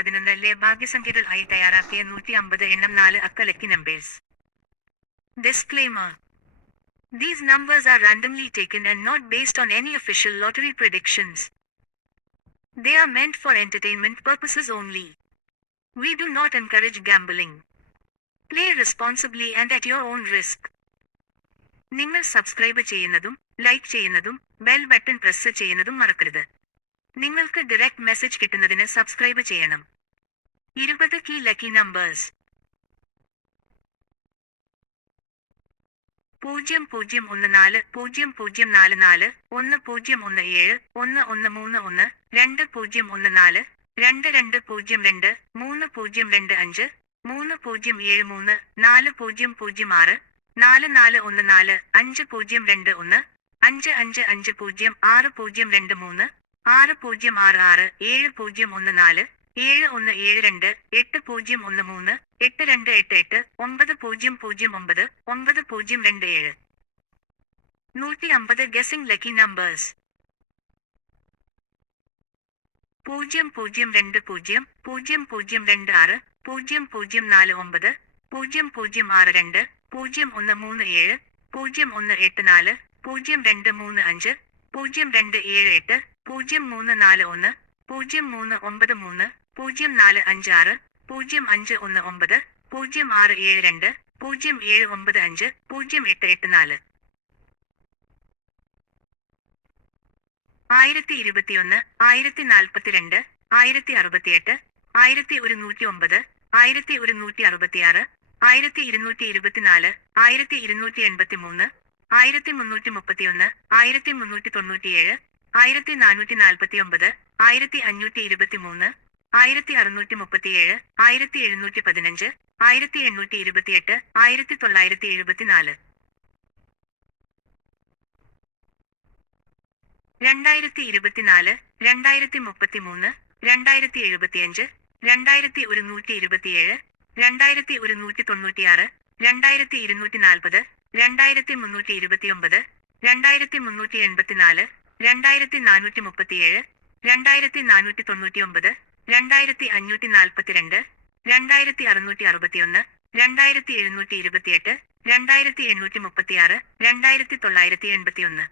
പതിനൊന്നിലെ ഭാഗ്യസംഖ്യകളായി തയ്യാറാക്കിയ നൂറ്റി അമ്പത് എണ്ണം നാല് അക്കലക്കി numbers disclaimer these numbers are randomly taken and not based on any official lottery predictions they are meant for entertainment purposes only we do not encourage gambling play responsibly and at your own risk നിങ്ങൾ subscribe ചെയ്യുന്നതും like ചെയ്യുന്നതും bell button press ചെയ്യുന്നതും മറക്കരുത്. നിങ്ങൾക്ക് direct message കിട്ടുന്നതിന് subscribe ചെയ്യണം. ഇരുപത് key lucky numbers പൂജ്യം പൂജ്യം ഒന്ന് നാല് പൂജ്യം പൂജ്യം നാല് നാല് ഒന്ന് പൂജ്യം ഒന്ന് ഏഴ് ഒന്ന് ഒന്ന് മൂന്ന് ഒന്ന് രണ്ട് പൂജ്യം ഒന്ന് നാല് രണ്ട് രണ്ട് പൂജ്യം രണ്ട് മൂന്ന് പൂജ്യം രണ്ട് അഞ്ച് മൂന്ന് പൂജ്യം ഏഴ് മൂന്ന് നാല് പൂജ്യം പൂജ്യം ആറ് നാല് നാല് ഒന്ന് നാല് അഞ്ച് പൂജ്യം രണ്ട് ഒന്ന് അഞ്ച് അഞ്ച് അഞ്ച് പൂജ്യം ആറ് പൂജ്യം രണ്ട് മൂന്ന് ആറ് പൂജ്യം ആറ് ആറ് ഏഴ് പൂജ്യം ഒന്ന് നാല് ഏഴ് ഒന്ന് ഏഴ് രണ്ട് എട്ട് പൂജ്യം ഒന്ന് മൂന്ന് എട്ട് രണ്ട് എട്ട് എട്ട് ഒമ്പത് പൂജ്യം പൂജ്യം ഒമ്പത് ഒമ്പത് പൂജ്യം രണ്ട് ഏഴ്. നൂറ്റി അമ്പത് ഗസിംഗ് ലക്കി നമ്പേഴ്സ് പൂജ്യം പൂജ്യം രണ്ട് പൂജ്യം പൂജ്യം പൂജ്യം രണ്ട് ആറ് പൂജ്യം പൂജ്യം നാല് ഒമ്പത് പൂജ്യം പൂജ്യം ആറ് രണ്ട് പൂജ്യം ഒന്ന് മൂന്ന് ഏഴ് പൂജ്യം ഒന്ന് എട്ട് നാല് പൂജ്യം രണ്ട് മൂന്ന് അഞ്ച് പൂജ്യം രണ്ട് ഏഴ് എട്ട് പൂജ്യം മൂന്ന് നാല് ഒന്ന് പൂജ്യം മൂന്ന് ഒമ്പത് മൂന്ന് പൂജ്യം നാല് അഞ്ച് ആറ് പൂജ്യം അഞ്ച് ഒന്ന് ഒമ്പത് പൂജ്യം ആറ് ഏഴ് രണ്ട് പൂജ്യം ഏഴ് ഒമ്പത് അഞ്ച് പൂജ്യം എട്ട് എട്ട് നാല്. ആയിരത്തി ഇരുപത്തിയൊന്ന് ആയിരത്തി നാൽപ്പത്തിരണ്ട് ആയിരത്തി അറുപത്തിയെട്ട് ആയിരത്തി ഒരുന്നൂറ്റി ഒമ്പത് ആയിരത്തി ഒരുന്നൂറ്റി അറുപത്തിയാറ് ആയിരത്തി ഇരുന്നൂറ്റി ഇരുപത്തിനാല് ആയിരത്തി ഇരുന്നൂറ്റി എൺപത്തി മൂന്ന് ആയിരത്തി മുന്നൂറ്റി മുപ്പത്തിയൊന്ന് ആയിരത്തി മുന്നൂറ്റി തൊണ്ണൂറ്റിയേഴ് ആയിരത്തി നാനൂറ്റി നാൽപ്പത്തി ഒമ്പത് ആയിരത്തി അഞ്ഞൂറ്റി ഇരുപത്തി മൂന്ന് ആയിരത്തി അറുന്നൂറ്റി മുപ്പത്തിയേഴ് ആയിരത്തി എഴുന്നൂറ്റി പതിനഞ്ച് ആയിരത്തി എണ്ണൂറ്റി ഇരുപത്തിയെട്ട് ആയിരത്തി തൊള്ളായിരത്തി എഴുപത്തിനാല് രണ്ടായിരത്തി ഇരുപത്തിനാല് രണ്ടായിരത്തി മുപ്പത്തിമൂന്ന് രണ്ടായിരത്തി എഴുപത്തിയഞ്ച് രണ്ടായിരത്തി ഒരുന്നൂറ്റി ഇരുപത്തിയേഴ് രണ്ടായിരത്തി ഒരുന്നൂറ്റി തൊണ്ണൂറ്റിയാറ് രണ്ടായിരത്തി ഇരുന്നൂറ്റി നാൽപ്പത് രണ്ടായിരത്തി മുന്നൂറ്റി ഇരുപത്തിയൊമ്പത് രണ്ടായിരത്തി മുന്നൂറ്റി എൺപത്തിനാല് രണ്ടായിരത്തി നാനൂറ്റി മുപ്പത്തിയേഴ് രണ്ടായിരത്തി നാനൂറ്റി തൊണ്ണൂറ്റിയൊമ്പത് രണ്ടായിരത്തി അഞ്ഞൂറ്റി നാൽപ്പത്തിരണ്ട് രണ്ടായിരത്തി അറുന്നൂറ്റി അറുപത്തിയൊന്ന് രണ്ടായിരത്തി എഴുന്നൂറ്റി ഇരുപത്തിയെട്ട് രണ്ടായിരത്തി എണ്ണൂറ്റി മുപ്പത്തിയാറ് രണ്ടായിരത്തി തൊള്ളായിരത്തി എൺപത്തിയൊന്ന്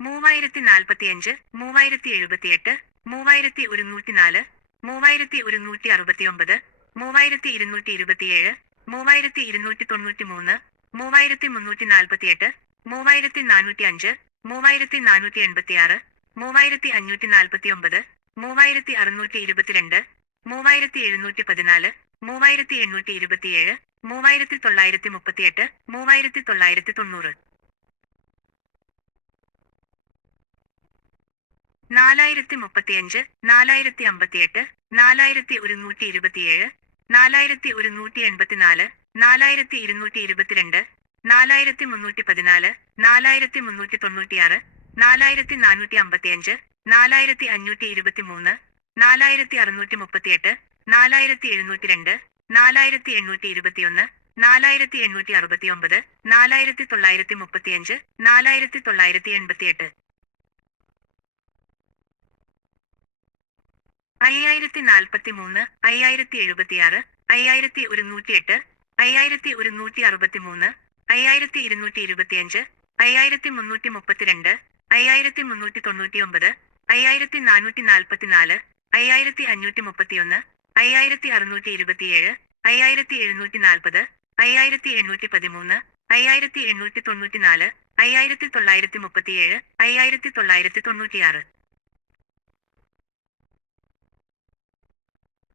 മൂവായിരത്തി നാൽപ്പത്തിയഞ്ച് മൂവായിരത്തി എഴുപത്തിയെട്ട് മൂവായിരത്തി ഒരുന്നൂറ്റി നാല് മൂവായിരത്തി ഒരുന്നൂറ്റി അറുപത്തിയൊമ്പത് മൂവായിരത്തി ഇരുന്നൂറ്റി ഇരുപത്തിയേഴ് മൂവായിരത്തി ഇരുന്നൂറ്റി തൊണ്ണൂറ്റി മൂന്ന് മൂവായിരത്തി മുന്നൂറ്റി നാൽപ്പത്തിയെട്ട് മൂവായിരത്തി നാനൂറ്റി അഞ്ച് മൂവായിരത്തി നാനൂറ്റി എൺപത്തിയാറ് മൂവായിരത്തി അഞ്ഞൂറ്റി നാൽപ്പത്തി ഒമ്പത് മൂവായിരത്തി അറുന്നൂറ്റി ഇരുപത്തിരണ്ട് മൂവായിരത്തി എഴുന്നൂറ്റി പതിനാല് മൂവായിരത്തി എണ്ണൂറ്റി ഇരുപത്തിയേഴ് മൂവായിരത്തി തൊള്ളായിരത്തി മുപ്പത്തിയെട്ട് മൂവായിരത്തി തൊള്ളായിരത്തി തൊണ്ണൂറ് നാലായിരത്തി മുപ്പത്തിയഞ്ച് നാലായിരത്തി അമ്പത്തിയെട്ട് നാലായിരത്തി ഒരുന്നൂറ്റി ഇരുപത്തിയേഴ് നാലായിരത്തി ഒരുന്നൂറ്റി എൺപത്തിനാല് നാലായിരത്തി ഇരുന്നൂറ്റി ഇരുപത്തിരണ്ട് നാലായിരത്തി മുന്നൂറ്റി പതിനാല് നാലായിരത്തി മുന്നൂറ്റി തൊണ്ണൂറ്റിയാറ് നാലായിരത്തി നാനൂറ്റി അമ്പത്തിയഞ്ച് നാലായിരത്തി അഞ്ഞൂറ്റി ഇരുപത്തിമൂന്ന് നാലായിരത്തി അറുന്നൂറ്റി മുപ്പത്തിയെട്ട് നാലായിരത്തി എഴുന്നൂറ്റി രണ്ട് നാലായിരത്തി എണ്ണൂറ്റി ഇരുപത്തിയൊന്ന് നാലായിരത്തി എണ്ണൂറ്റി അറുപത്തിയൊമ്പത് നാലായിരത്തി തൊള്ളായിരത്തി മുപ്പത്തിയഞ്ച് നാലായിരത്തി തൊള്ളായിരത്തി എൺപത്തിയെട്ട് അയ്യായിരത്തി നാൽപ്പത്തി മൂന്ന് അയ്യായിരത്തി എഴുപത്തിയാറ് അയ്യായിരത്തി ഒരുന്നൂറ്റിയെട്ട് അയ്യായിരത്തി ഒരുന്നൂറ്റി അറുപത്തി മൂന്ന് അയ്യായിരത്തി ഇരുന്നൂറ്റി ഇരുപത്തിയഞ്ച് അയ്യായിരത്തി മുന്നൂറ്റി മുപ്പത്തിരണ്ട് അയ്യായിരത്തി മുന്നൂറ്റി തൊണ്ണൂറ്റിയൊമ്പത് അയ്യായിരത്തി നാനൂറ്റി നാൽപ്പത്തിനാല് അയ്യായിരത്തി അഞ്ഞൂറ്റി മുപ്പത്തിയൊന്ന് അയ്യായിരത്തി അറുന്നൂറ്റി ഇരുപത്തിയേഴ് അയ്യായിരത്തി എഴുന്നൂറ്റി നാൽപ്പത് അയ്യായിരത്തി എണ്ണൂറ്റി പതിമൂന്ന് അയ്യായിരത്തി എണ്ണൂറ്റി തൊണ്ണൂറ്റിനാല് അയ്യായിരത്തി തൊള്ളായിരത്തി മുപ്പത്തിയേഴ് അയ്യായിരത്തി തൊള്ളായിരത്തി തൊണ്ണൂറ്റിയാറ്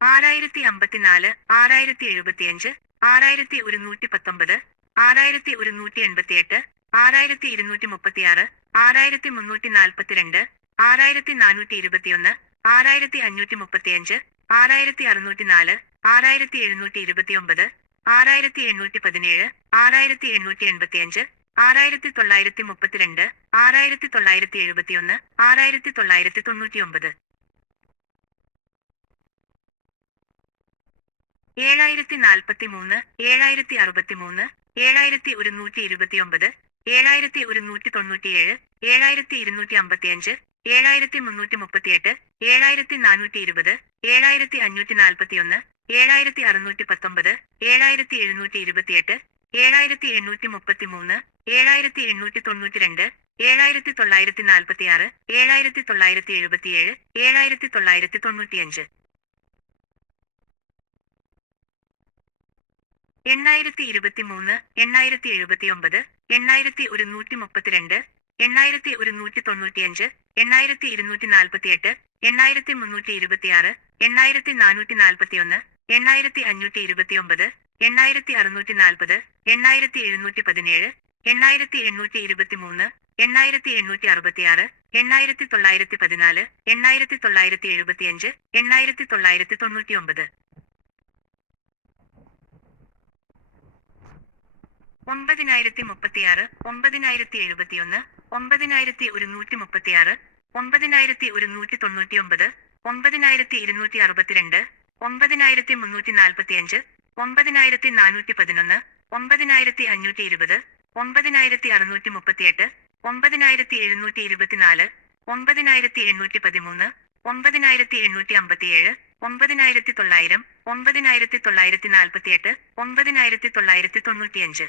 ആറായിരത്തി അമ്പത്തിനാല് ആറായിരത്തി എഴുപത്തിയഞ്ച് ആറായിരത്തി ഒരുന്നൂറ്റി പത്തൊമ്പത് ആറായിരത്തി ഒരുന്നൂറ്റി എൺപത്തിയെട്ട് ആറായിരത്തി ഇരുന്നൂറ്റി മുപ്പത്തിയാറ് ആറായിരത്തി മുന്നൂറ്റി നാൽപ്പത്തിരണ്ട് ആറായിരത്തി നാനൂറ്റി ഇരുപത്തിയൊന്ന് ആറായിരത്തി അഞ്ഞൂറ്റി മുപ്പത്തിയഞ്ച് ആറായിരത്തി അറുന്നൂറ്റി നാല് ആറായിരത്തി എഴുന്നൂറ്റി ഇരുപത്തിയൊമ്പത് ആറായിരത്തി എണ്ണൂറ്റി പതിനേഴ് ആറായിരത്തി എണ്ണൂറ്റി എൺപത്തിയഞ്ച് ആറായിരത്തി തൊള്ളായിരത്തി മുപ്പത്തിരണ്ട് ആറായിരത്തി തൊള്ളായിരത്തി എഴുപത്തിയൊന്ന് ആറായിരത്തി തൊള്ളായിരത്തി തൊണ്ണൂറ്റിയൊമ്പത് ഏഴായിരത്തി നാൽപ്പത്തി മൂന്ന് ഏഴായിരത്തി അറുപത്തി മൂന്ന് ഏഴായിരത്തി ഒരുന്നൂറ്റി ഇരുപത്തിയൊമ്പത് ഏഴായിരത്തി ഒരുന്നൂറ്റി തൊണ്ണൂറ്റിയേഴ് ഏഴായിരത്തി ഇരുന്നൂറ്റി അമ്പത്തിയഞ്ച് ഏഴായിരത്തി മുന്നൂറ്റി മുപ്പത്തിയെട്ട് ഏഴായിരത്തി നാനൂറ്റി ഇരുപത് ഏഴായിരത്തി അഞ്ഞൂറ്റി നാൽപ്പത്തിയൊന്ന് ഏഴായിരത്തി അറുന്നൂറ്റി പത്തൊമ്പത് ഏഴായിരത്തി എഴുന്നൂറ്റി ഇരുപത്തിയെട്ട് ഏഴായിരത്തി എണ്ണൂറ്റി മുപ്പത്തിമൂന്ന് ഏഴായിരത്തി എണ്ണൂറ്റി തൊണ്ണൂറ്റി രണ്ട് ഏഴായിരത്തി തൊള്ളായിരത്തി നാൽപ്പത്തിയാറ് ഏഴായിരത്തി തൊള്ളായിരത്തി എഴുപത്തിയേഴ് ഏഴായിരത്തി തൊള്ളായിരത്തി തൊണ്ണൂറ്റിയഞ്ച്. എണ്ണായിരത്തി ഇരുപത്തിമൂന്ന് എണ്ണായിരത്തി എഴുപത്തിയൊമ്പത് എണ്ണായിരത്തി ഒരുന്നൂറ്റി മുപ്പത്തിരണ്ട് എണ്ണായിരത്തി ഒരുന്നൂറ്റി തൊണ്ണൂറ്റിയഞ്ച് എണ്ണായിരത്തി ഇരുന്നൂറ്റി നാൽപ്പത്തിയെട്ട് എണ്ണായിരത്തി മുന്നൂറ്റി ഇരുപത്തിയാറ് എണ്ണായിരത്തി നാനൂറ്റി നാൽപ്പത്തിയൊന്ന് എണ്ണായിരത്തി അഞ്ഞൂറ്റി ഇരുപത്തിയൊമ്പത് എണ്ണായിരത്തി അറുന്നൂറ്റി നാൽപ്പത് എണ്ണായിരത്തി എഴുന്നൂറ്റി പതിനേഴ് എണ്ണായിരത്തി എണ്ണൂറ്റി ഇരുപത്തിമൂന്ന് എണ്ണായിരത്തി എണ്ണൂറ്റി അറുപത്തിയാറ് എണ്ണായിരത്തി തൊള്ളായിരത്തി പതിനാല് എണ്ണായിരത്തി തൊള്ളായിരത്തി എഴുപത്തിയഞ്ച് എണ്ണായിരത്തി തൊള്ളായിരത്തി തൊണ്ണൂറ്റിയൊമ്പത് ഒമ്പതിനായിരത്തി മുപ്പത്തിയാറ് ഒമ്പതിനായിരത്തി എഴുപത്തിയൊന്ന് ഒമ്പതിനായിരത്തി ഒരുന്നൂറ്റി മുപ്പത്തിയാറ് ഒമ്പതിനായിരത്തി ഒരുന്നൂറ്റി തൊണ്ണൂറ്റിയൊമ്പത് ഒമ്പതിനായിരത്തി ഇരുന്നൂറ്റി അറുപത്തിരണ്ട് ഒമ്പതിനായിരത്തി മുന്നൂറ്റി നാൽപ്പത്തിയഞ്ച് ഒമ്പതിനായിരത്തി നാനൂറ്റി പതിനൊന്ന് ഒമ്പതിനായിരത്തി അഞ്ഞൂറ്റി ഇരുപത് ഒമ്പതിനായിരത്തി അറുന്നൂറ്റി മുപ്പത്തിയെട്ട് ഒമ്പതിനായിരത്തി എഴുന്നൂറ്റി ഇരുപത്തിനാല് ഒമ്പതിനായിരത്തി എണ്ണൂറ്റി പതിമൂന്ന് ഒമ്പതിനായിരത്തി എണ്ണൂറ്റി അമ്പത്തിയേഴ് ഒമ്പതിനായിരത്തി തൊള്ളായിരം ഒമ്പതിനായിരത്തി തൊള്ളായിരത്തി നാൽപ്പത്തിയെട്ട് ഒമ്പതിനായിരത്തി തൊള്ളായിരത്തി തൊണ്ണൂറ്റിയഞ്ച്